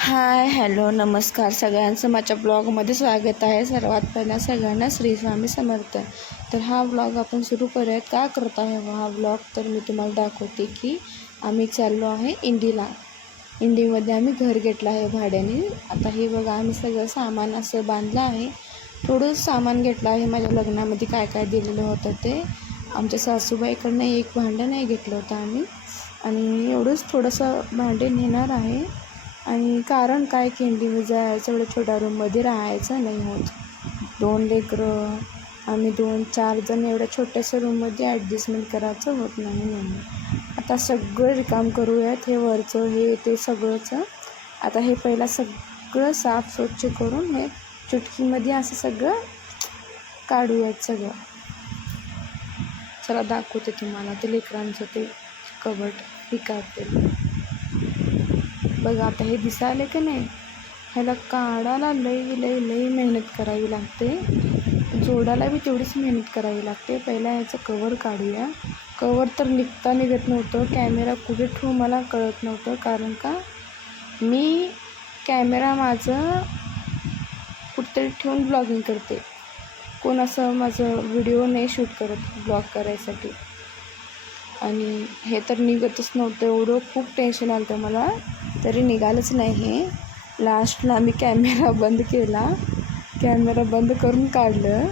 Hi hello नमस्कार सगळ्यांचं माझ्या ब्लॉगमध्ये स्वागत आहे. सर्वात पहिला सगळ्यांना श्री स्वामी समर्थ. तर हा ब्लॉग आपण सुरू करूयात. का करत आहे हा ब्लॉग तर मी तुम्हाला दाखवते की आम्ही चाललो आहे इंडीला. इंडीमध्ये आम्ही घर घेतलं आहे भाड्याने. आता हे बघा आम्ही सगळं सामान असं बांधलं आहे. थोडं सामान घेतलं आहे. माझ्या लग्नामध्ये काय काय दिलेलं होतं ते आमच्या सासूबाईकडनं एक भांडं नाही घेतलं होतं आम्ही, आणि एवढंच थोडंसं भांडे नेणार आहे. आणि कारण काय की इंडीमध्ये जायचं एवढ्या छोट्या रूममध्ये राहायचं नाही होत. 2 लेकरं आम्ही 2-4 जण एवढ्या छोट्याशा रूममध्ये ॲडजस्टमेंट करायचं होत नाही म्हणून आता सगळं रिकाम करूयात. हे वरचं हे ते सगळंच आता हे पहिला सगळं साफ स्वच्छ करून हे चुटकीमध्ये असं सगळं काढूयात सगळं. चला दाखवते तुम्हाला ते लेकरांचं ते कबट हे काढते बघा. आता हे दिसायला की नाही, ह्याला काढायला लई मेहनत करावी लागते. जोडायला बी तेवढीच मेहनत करावी लागते. पहिला ह्याचं कवर काढूया. कवर तर निघत नव्हतं. कॅमेरा कुठे ठेवू मला कळत नव्हतं, कारण का मी कॅमेरा माझं कुठेतरी ठेवून ब्लॉगिंग करते. कोण असं माझं व्हिडिओ नाही शूट करत ब्लॉग करायसाठी. आणि हे तर निघतच नव्हतं. एवढं खूप टेन्शन आलं होतं मला, तरी निघालंच नाही हे. लास्टला मी कॅमेरा बंद केला. कॅमेरा बंद करून काढलं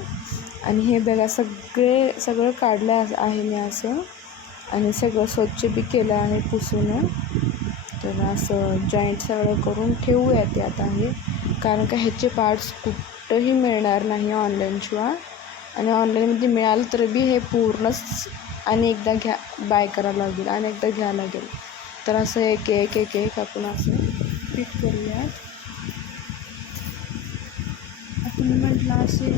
आणि हे बघा सगळं काढलं आहे मी असं. आणि सगळं स्वच्छ बी केलं आहे पुसून. तर असं जॉईंट सगळं करून ठेवूया ते आता हे, कारण का ह्याचे पार्ट्स कुठंही मिळणार नाही ऑनलाईनशिवाय. आणि ऑनलाईनमध्ये मिळालं तर बी हे पूर्णच आणि एकदा बाय करावं लागेल आणि एकदा घ्यावं लागेल. तर असं एक आपण असं फिट करूयात. आता मी म्हटलं असे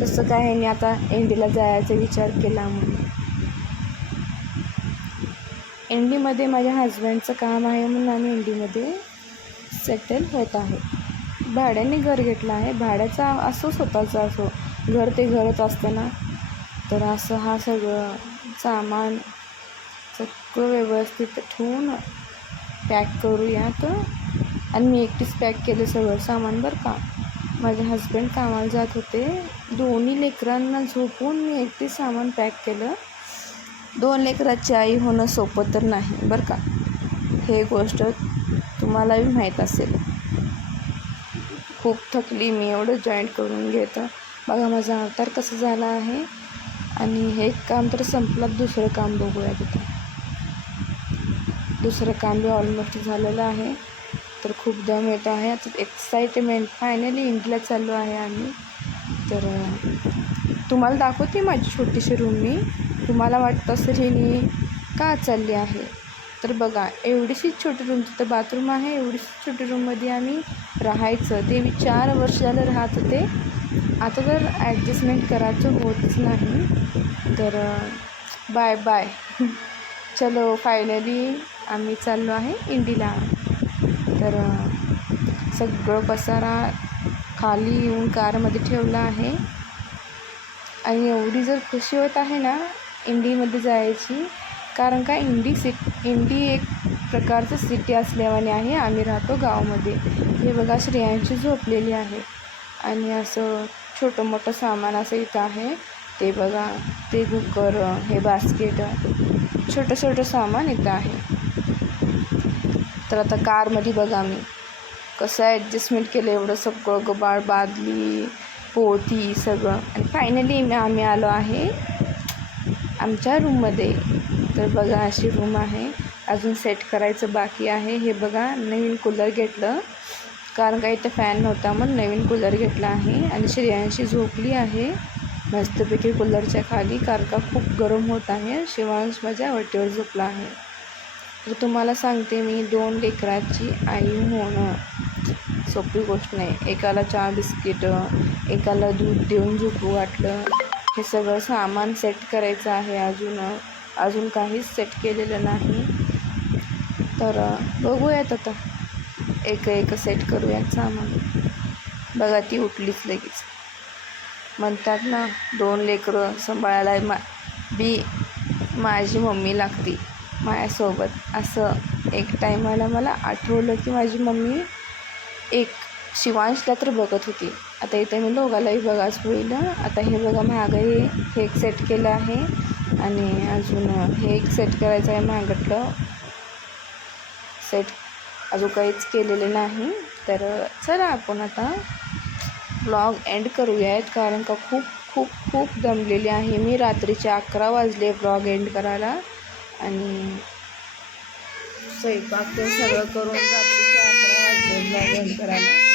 कसं काय ह्याने आता इंडीला जायचा विचार केला म्हणून. इंडीमध्ये माझ्या हजबंडचं काम आहे म्हणून आम्ही इंडीमध्ये सेटल होत आहे. भाड्याने घर घेतलं आहे. भाड्याचा असो स्वतःचा असो, घर ते घरच असतं ना. तर असं हा सगळं सामान सगळं व्यवस्थित ठेवून पॅक करूयात. आणि मी एकटीच पॅक केलं सगळं सामान बरं का. माझे हजबंड कामाला जात होते. दोन्ही लेकरांना झोपून मी एकटीच सामान पॅक केलं. 2 लेकराची आई होणं सोपं तर नाही बरं का. हे गोष्ट तुम्हालाही माहीत असेल. खूप थकली मी एवढं जॉईंट करून घेतं. बघा माझा अवतार कसं झाला आहे. आणि हे काम तर संपलं, दुसरं काम बघूया तिथं. दुसरं काम बी ऑलमोस्ट झालेलं आहे. तर खूप दम येत आहे. आता एक्साइटमेंट फायनली इंडीला चाललो आहे आम्ही. तर तुम्हाला दाखवते माझी छोटीशी रूम मी. तुम्हाला वाटतं असेल ही का चालली आहे, तर बघा एवढीशी छोटी रूम, तिथं बाथरूम आहे. एवढीशी छोटी रूममध्ये आम्ही राहायचं. ते 4 वर्ष झालं राहत होते. आता तर ॲडजस्टमेंट करायचं होतच नाही. तर बाय बाय. चलो फायनली आम्ही चाललो आहे इंडीला. तर सगळं पसारा खाली येऊन कारमध्ये ठेवला आहे. आणि एवढी जर खुशी होत आहे ना इंडीमध्ये जायची, कारण का इंडी एक प्रकारचं सिटी असल्यावाने आहे. आम्ही राहतो गावामध्ये. हे बघा श्रेयांशी झोपलेली आहे. आणि असं छोटं मोठं सामान असं इथं आहे. ते बघा ते कुकर, हे बास्केट, छोटं सामान इथं आहे. तर आता कारमध्ये बघा मी कसं ॲडजस्टमेंट केलं. एवढं सगळं गबाळ, बादली, पोती सगळं. आणि फायनली आम्ही आलो आहे आमच्या रूममध्ये. तर बघा अशी रूम आहे. अजून सेट करायचं बाकी आहे. हे बघा नवीन कूलर घेतलं, कारण का इथं फॅन नव्हता म्हणून नवीन कूलर घेतला आहे. आणि श्रेयांशी झोपली आहे मस्तपैकी कूलरच्या खाली, कारण का खूप गरम होत आहे. शिवांश माझ्या वटीवर झोपला आहे. तर तुम्हाला सांगते मी, 2 लेकराची आई होणं सोपी गोष्ट नाही. एकाला चहा बिस्किट, एकाला दूध देऊन झोपू वाटलं. हे सगळं सामान सेट करायचं आहे. अजून काहीच सेट केलेलं नाही. तर बघूयात आता एक सेट करूयात सामान. बघा ती उठलीच लगेच. म्हणतात ना 2 लेकरं सांभाळायला बी माझी मम्मी लागती माझ्यासोबत, असं एक टायमाला मला आठवलं की माझी मम्मी एक शिवांशला तर बघत होती. आता इथे मी दोघालाही बघाच होईल. आता हे बघा मागं हे एक सेट केलं आहे आणि अजून हे एक सेट करायचं आहे. मागटलं सेट अजून काहीच केलेलं नाही. तर चला आपण आता व्लॉग एंड करूयात, कारण का खूप खूप खूप दमलेली आहे मी. रात्रीचे 11 वाजले व्लॉग एंड करायला आणि स्वयंपाक ते सगळं करून रात्रीचे 11 वाजले व्लॉग एंड करायला.